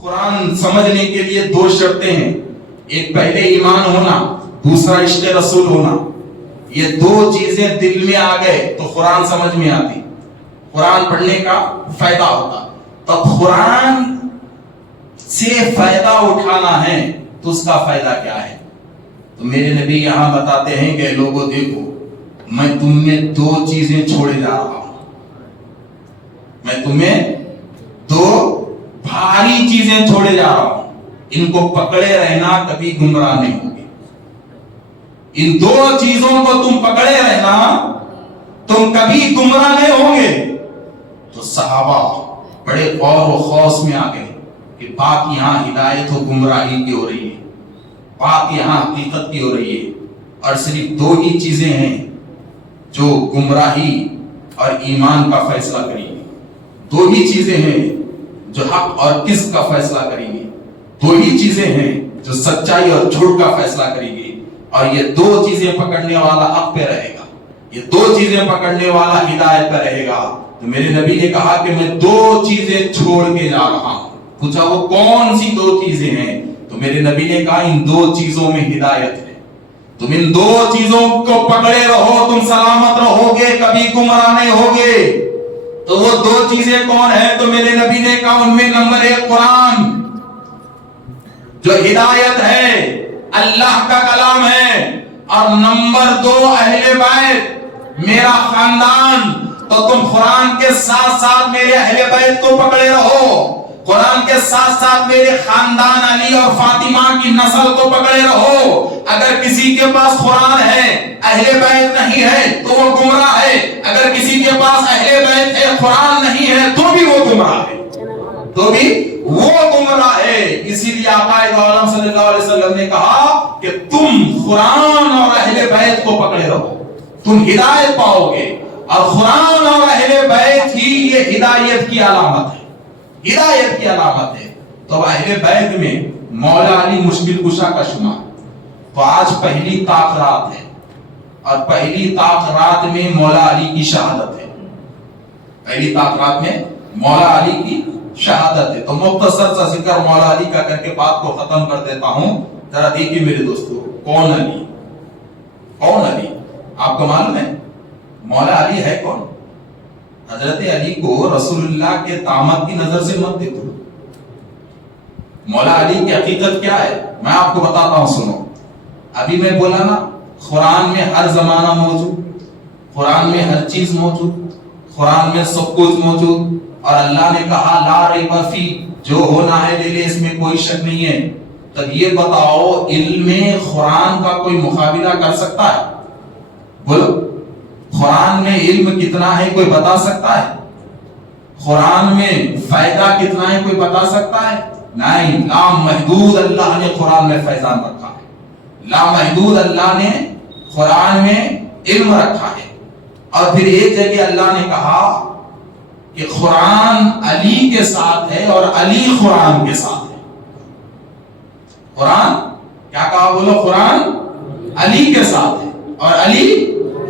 قرآن سمجھنے کے لیے دو شرطیں ہیں، ایک پہلے ایمان ہونا، دوسرا عشق رسول ہونا۔ یہ دو چیزیں دل میں آ گئے تو قرآن سمجھ میں آتی، قرآن پڑھنے کا فائدہ ہوتا۔ تو قرآن سے فائدہ اٹھانا ہے تو اس کا فائدہ کیا ہے؟ تو میرے نبی یہاں بتاتے ہیں کہ لوگوں دیکھو، میں تم میں دو چیزیں چھوڑے جا رہا ہوں، میں تمہیں دو بھاری چیزیں چھوڑے جا رہا ہوں، ان کو پکڑے رہنا، کبھی گمراہ نہیں ہوگے۔ ان دو چیزوں کو تم پکڑے رہنا، تم کبھی گمراہ نہیں ہوں گے۔ تو صحابہ بڑے غور و خوص میں آ گئے کہ بات یہاں ہدایت و گمراہی کی ہو رہی ہے، بات یہاں حقیقت کی ہو رہی ہے، اور صرف دو ہی چیزیں ہیں جو گمراہی اور ایمان کا فیصلہ کریں گی، دو ہی چیزیں ہیں جو حق اور کذب کا فیصلہ کریں گی، دو ہی چیزیں ہیں جو سچائی اور جھوٹ کا فیصلہ کریں گی، اور یہ دو چیزیں پکڑنے والا حق پہ رہے گا، یہ دو چیزیں پکڑنے والا ہدایت پہ رہے گا۔ تو میرے نبی نے کہا کہ میں دو چیزیں چھوڑ کے جا رہا ہوں۔ پوچھا وہ کون سی دو چیزیں ہیں؟ تو میرے نبی نے کہا ان دو چیزوں میں ہدایت ہے، تم ان دو چیزوں کو پکڑے رہو، تم سلامت رہو گے، کبھی گمراہ نہیں ہوگے۔ تو وہ دو چیزیں کون ہیں؟ تو میرے نبی نے کہا ان میں نمبر ایک قرآن جو ہدایت ہے، اللہ کا کلام ہے، اور نمبر دو اہل بیت، میرا خاندان۔ تو تم قرآن کے ساتھ ساتھ میرے اہل بیت کو پکڑے رہو، قرآن کے ساتھ ساتھ میرے خاندان علی اور فاطمہ کی نسل کو پکڑے رہو۔ اگر کسی کے پاس قرآن ہے اہل بیت نہیں ہے تو وہ گمراہ ہے، اگر کسی کے پاس اہل بیت ہے قرآن نہیں ہے تو بھی وہ گمراہ ہے، تو بھی وہ گمراہ ہے۔ اسی لیے آقا دو عالم صلی اللہ علیہ وسلم نے کہا کہ تم قرآن اور اہل بیت کو پکڑے رہو، تم ہدایت پاؤ گے، اور قرآن اور اہل بیت ہی یہ ہدایت کی علامت ہے، ہدایت کی علامت ہے۔ تو اہل بیت میں مولا علی مشکل کشا کا شمار۔ تو آج پہلی طاق رات ہے، اور پہلی طاق رات میں مولا علی کی شہادت ہے، پہلی طاق رات میں مولا علی کی شہادت ہے۔ تو مختصر سا ذکر مولا علی کا کر کے بات کو ختم کر دیتا ہوں۔ ذرا دیکھیے میرے دوستو، کون علی؟ کون علی؟ آپ کو معلوم ہے مولا علی ہے کون؟ حضرت علی کو رسول اللہ کے داماد کی نظر سے مت دیکھو۔ مولا علی کی حقیقت کیا ہے میں آپ کو بتاتا ہوں، سنو۔ ابھی میں بولا نا قرآن میں ہر زمانہ موجود، قرآن میں ہر چیز موجود، قرآن میں سب کچھ موجود، اور اللہ نے کہا لا ریب فی، جو ہونا ہے لے لے، اس میں کوئی شک نہیں ہے۔ تب یہ بتاؤ علم قرآن کا کوئی مقابلہ کر سکتا ہے؟ بولو، قرآن میں علم کتنا ہے کوئی بتا سکتا ہے؟ قرآن میں فائدہ کتنا ہے کوئی بتا سکتا ہے؟ نہیں، لامحدود اللہ نے قرآن میں فیضان رکھا ہے، لامحدود اللہ نے قرآن میں علم رکھا ہے۔ اور پھر ایک جگہ اللہ نے کہا کہ قرآن علی کے ساتھ ہے اور علی قرآن کے ساتھ ہے۔ قرآن کیا کہا؟ بولو، قرآن علی کے ساتھ ہے اور علی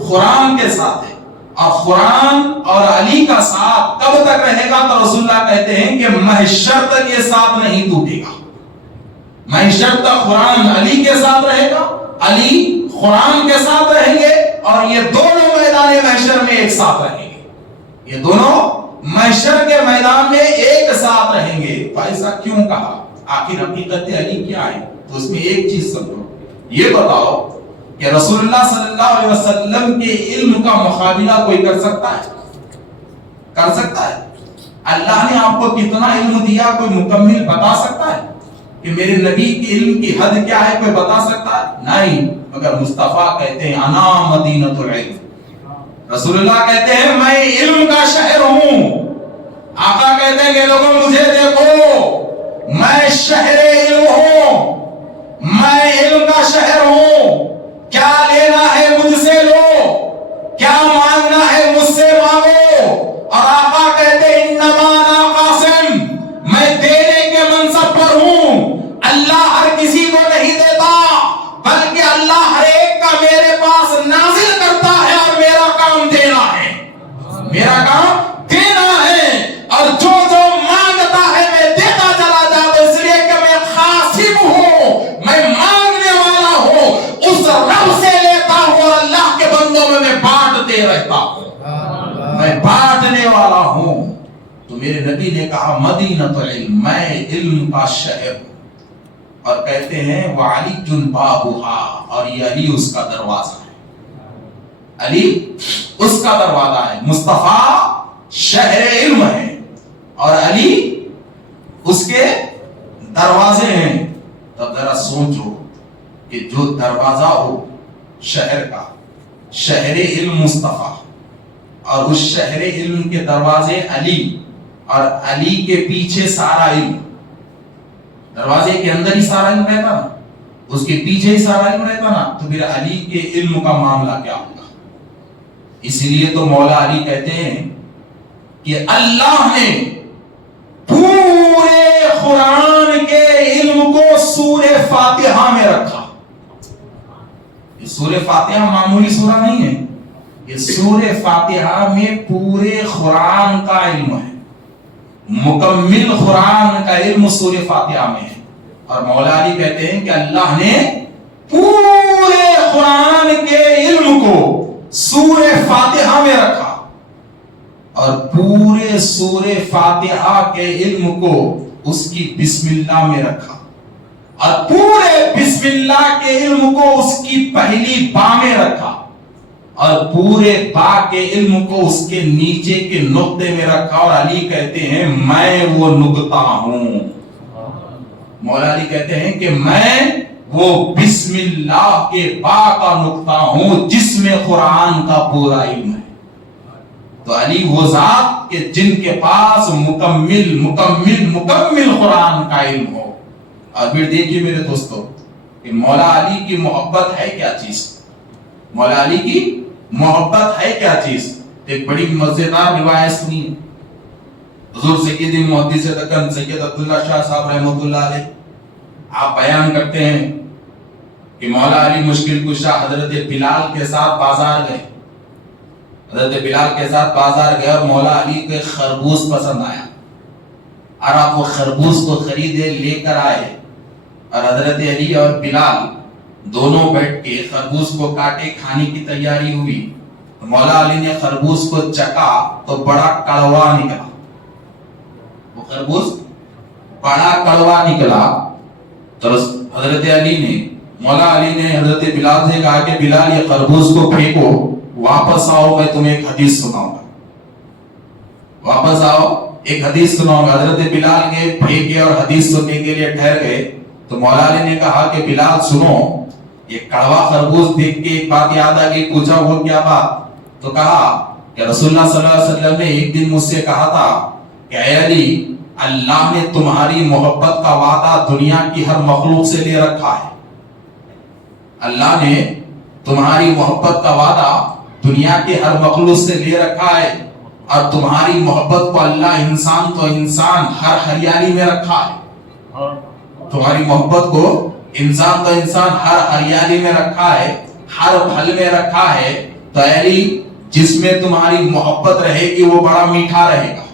قرآن کے ساتھ ہے۔ اور قرآن اور علی کا ساتھ کب تک رہے گا؟ تو رسول اللہ کہتے ہیں کہ محشر تک یہ ساتھ نہیں ٹوٹے گا، محشر تک قرآن علی کے ساتھ رہے گا، علی قرآن کے ساتھ رہیں گے، اور یہ دونوں میدان محشر میں ایک ساتھ رہیں گے، یہ دونوں محشر کے میدان میں ایک ساتھ رہیں گے۔ تو ایسا کیوں کہا؟ آخر حقیقت علی کیا ہے؟ تو اس میں ایک چیز سمجھو، یہ بتاؤ کہ رسول اللہ صلی اللہ علیہ وسلم کے علم کا مقابلہ کوئی کر سکتا ہے؟ کر سکتا ہے؟ اللہ نے آپ کو کتنا علم دیا کوئی مکمل بتا سکتا ہے؟ کہ میرے نبی کے علم کی حد کیا ہے کوئی بتا سکتا ہے؟ نہیں، مگر مصطفیٰ کہتے ہیں انا مدینۃ العلم، رسول اللہ کہتے ہیں میں علم کا شہر ہوں۔ آقا کہتے ہیں کہ لوگوں مجھے دیکھو، میں شہر علم ہوں، میں علم کا شہر ہوں، کیا لینا ہے مجھ سے لو، کیا مانگنا ہے مجھ سے مانگو۔ اور آقا کہتے ہیں انما انا قاسم، میں دینے کے منصب پر ہوں، اللہ ہر کسی کو نہیں دیتا، بلکہ اللہ ہر ایک کا میرے پاس نازل کرتا ہے، اور میرا کام دینا ہے، میرا کام دینا ہے، اور جو جو مانگتا ہے میں دیتا چلا جاتا، مدینۃ العلم، میں علم کا شہر ہوں. اور کہتے ہیں وعلی بابھا، اور یہ علی اس کا دروازہ ہے. علی اس کا دروازہ ہے. مصطفیٰ شہر علم ہے اور علی اس کے دروازے ہیں. تب ذرا سوچو کہ جو دروازہ ہو شہر کا، شہر علم مصطفیٰ، اور اس شہر علم کے دروازے علی، اور علی کے پیچھے سارا علم. دروازے کے اندر ہی سارا علم رہتا نا، اس کے پیچھے ہی سارا علم رہتا نا، تو پھر علی کے علم کا معاملہ کیا ہوگا؟ اس لیے تو مولا علی کہتے ہیں کہ اللہ نے پورے قرآن کے علم کو سورہ فاتحہ میں رکھا. یہ سورہ فاتحہ معمولی سورہ نہیں ہے، یہ سورہ فاتحہ میں پورے قرآن کا علم ہے. مکمل قرآن کا علم سورہ فاتحہ میں ہے. اور مولا علی کہتے ہیں کہ اللہ نے پورے قرآن کے علم کو سورہ فاتحہ میں رکھا، اور پورے سورہ فاتحہ کے علم کو اس کی بسم اللہ میں رکھا، اور پورے بسم اللہ کے علم کو اس کی پہلی با میں رکھا، اور پورے با کے علم کو اس کے نیچے کے نقطے میں رکھا. اور علی کہتے ہیں میں وہ نقطہ ہوں. مولا علی کہتے ہیں کہ میں وہ بسم اللہ کے با کا نقطہ ہوں جس میں قرآن کا پورا علم ہے. تو علی وہ ذات کہ جن کے پاس مکمل مکمل مکمل قرآن کا علم ہو. اور پھر دیکھیے میرے دوستو کہ مولا علی کی محبت ہے کیا چیز. مولا علی کی محبت ہے کیا چیز. ایک بڑی مزیدار روایت سنی حضور سید محدث دکن سید عبداللہ شاہ صاحب رحمۃ اللہ علیہ. آپ بیان کرتے ہیں کہ مولا علی مشکل کشا حضرت بلال کے ساتھ بازار گئے. حضرت بلال کے ساتھ بازار گئے اور مولا علی کو خربوز پسند آیا، اور آپ وہ خربوز کو خریدے لے کر آئے، اور حضرت علی اور بلال دونوں بیٹھ کے خربوز کو کاٹے، کھانے کی تیاری ہوئی. مولا علی نے خربوز کو چکا تو بڑا کڑوا نکلا. وہ خربوز بڑا کڑوا نکلا. تو حضرت علی نے مولا علی نے حضرت بلال سے کہا کہ بلال یہ خربوز کو پھینکو، واپس آؤ میں تمہیں ایک حدیث سناؤں گا. واپس آؤ ایک حدیث سناؤں گا. حضرت بلال کے پھینکے اور حدیث سننے کے لیے ٹھہر گئے. تو مولا علی نے کہا کہ بلال سنو، یہ کڑوا خربوز دیکھ کے ایک بات یاد آ گئی. پوچھا وہ کیا بات؟ تو کہا کہ رسول اللہ صلی اللہ علیہ وسلم نے ایک دن مجھ سے کہا تھا کہ اے علی، اللہ نے تمہاری محبت کا وعدہ دنیا کی ہر مخلوق سے لے رکھا ہے. اللہ نے تمہاری محبت کا وعدہ دنیا کے ہر مخلوق سے لے رکھا ہے، اور تمہاری محبت کو اللہ انسان تو انسان ہر ہریالی میں رکھا ہے. تمہاری محبت کو انسان تو انسان ہر ہریالی میں رکھا ہے، ہر پھل میں رکھا ہے. تو علی جس میں تمہاری محبت رہے گی وہ بڑا میٹھا رہے گا.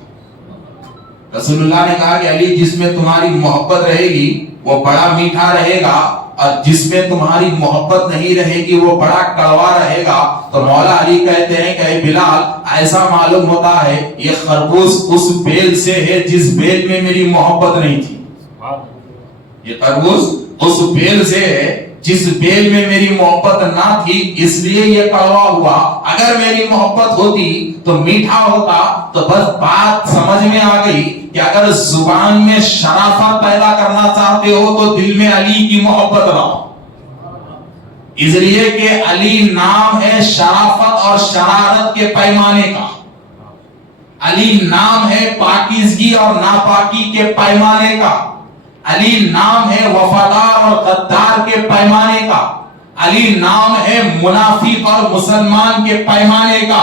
رسول اللہ نے کہا کہ علی جس میں تمہاری محبت رہے گی وہ بڑا میٹھا رہے گا، اور جس میں تمہاری محبت نہیں رہے گی وہ بڑا کڑوا رہے گا. تو مولا علی کہتے ہیں کہ بلال ایسا معلوم ہوتا ہے یہ خربوز اس بیل سے ہے جس بیل میں میری محبت نہیں تھی. یہ خربوز اس بیل سے ہے جس بیل میں میری محبت نہ تھی، اس لیے یہ کڑوا ہوا. اگر میری محبت ہوتی تو میٹھا ہوتا. تو بس بات سمجھ میں آ گئی کہ اگر زبان میں شرافت پیدا کرنا چاہتے ہو تو دل میں علی کی محبت لاؤ. اس لیے کہ علی نام ہے شرافت اور شرارت کے پیمانے کا. علی نام ہے پاکیزگی اور ناپاکی کے پیمانے کا. علی نام ہے وفادار اور غدار کے پیمانے کا. علی نام ہے منافق اور مسلمان کے پیمانے کا.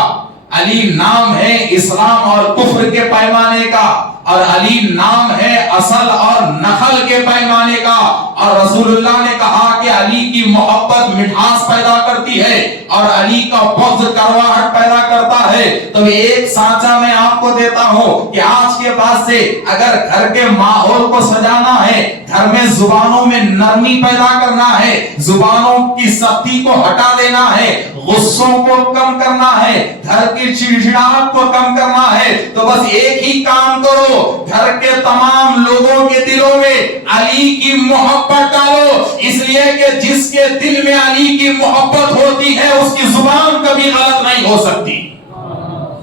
علی نام ہے اسلام اور کفر کے پیمانے کا. اور علی نام ہے اصل اور نخل کے پیمانے کا. اور رسول اللہ نے کہا کہ علی کی محبت مٹھاس پیدا کرتی ہے اور علی کا بغض کرواہٹ پیدا کرتا ہے. تو ایک سانچہ میں آپ کو دیتا ہوں کہ آج کے بعد سے اگر گھر کے ماحول کو سجانا ہے، گھر میں زبانوں میں نرمی پیدا کرنا ہے، زبانوں کی سختی کو ہٹا دینا ہے، غصوں کو کم کرنا ہے، گھر کی چڑچڑاہٹ کو کم کرنا ہے، تو بس ایک ہی کام کرو، گھر کے تمام لوگوں کے دلوں میں علی کی محبت ڈالو. اس لیے کہ جس کے دل میں علی کی محبت ہوتی ہے اس کی زبان کبھی غلط نہیں ہو سکتی،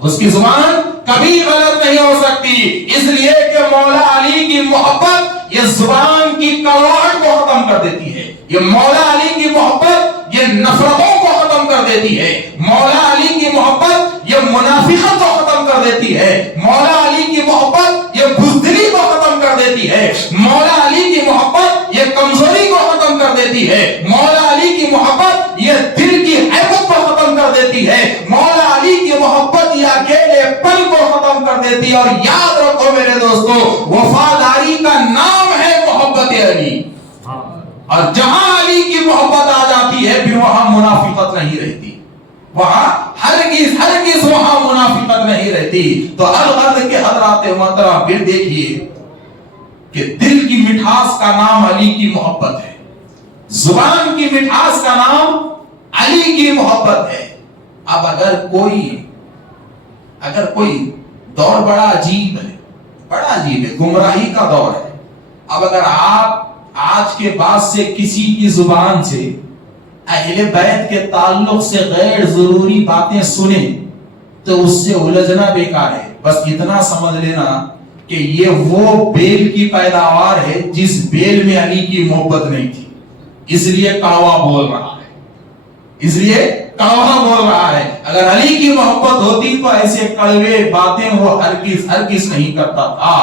اس کی زبان کبھی غلط نہیں ہو سکتی. اس لیے کہ مولا علی کی محبت یہ زبان کی کڑواہٹ کو ختم کر دیتی ہے. یہ مولا علی کی محبت یہ نفرتوں کو ختم کر دیتی ہے. مولا علی کی محبت یہ منافقت کو ختم کر دیتی ہے. مولا علی کی محبت یہ بزدلی کو ختم کر دیتی ہے. مولا علی کی محبت یہ کمزوری کو ختم کر دیتی ہے. مولا علی کی محبت یہ دل کی حیبت کو ختم کر دیتی ہے. مولا علی کی محبت یہ اکیلے پن کو ختم کر دیتی ہے. اور یاد رکھو میرے دوستو، وفاداری کا نام ہے محبت علی. اور جہاں علی کی محبت آ جاتی ہے پھر وہاں منافقت نہیں رہتی، وہاں ہرگز وہاں منافقت نہیں رہتی. تو الغرض کے حضرات محترم پھر دیکھیے کہ دل کی مٹھاس کا نام علی کی محبت ہے، زبان کی مٹھاس کا نام علی کی محبت ہے. اب اگر کوئی دور بڑا عجیب ہے، گمراہی کا دور ہے. اب اگر آپ آج کے بعد سے کسی کی زبان سے اہل بیت کے تعلق سے غیر ضروری باتیں سنیں تو اس سے الجھنا بیکار ہے. بس اتنا سمجھ لینا کہ یہ وہ بیل کی پیداوار ہے جس بیل میں علی کی محبت نہیں تھی، اس لیے کڑوا بول رہا ہے. اگر علی کی محبت ہوتی تو ایسے کڑوے باتیں وہ ہرگز نہیں کرتا تھا.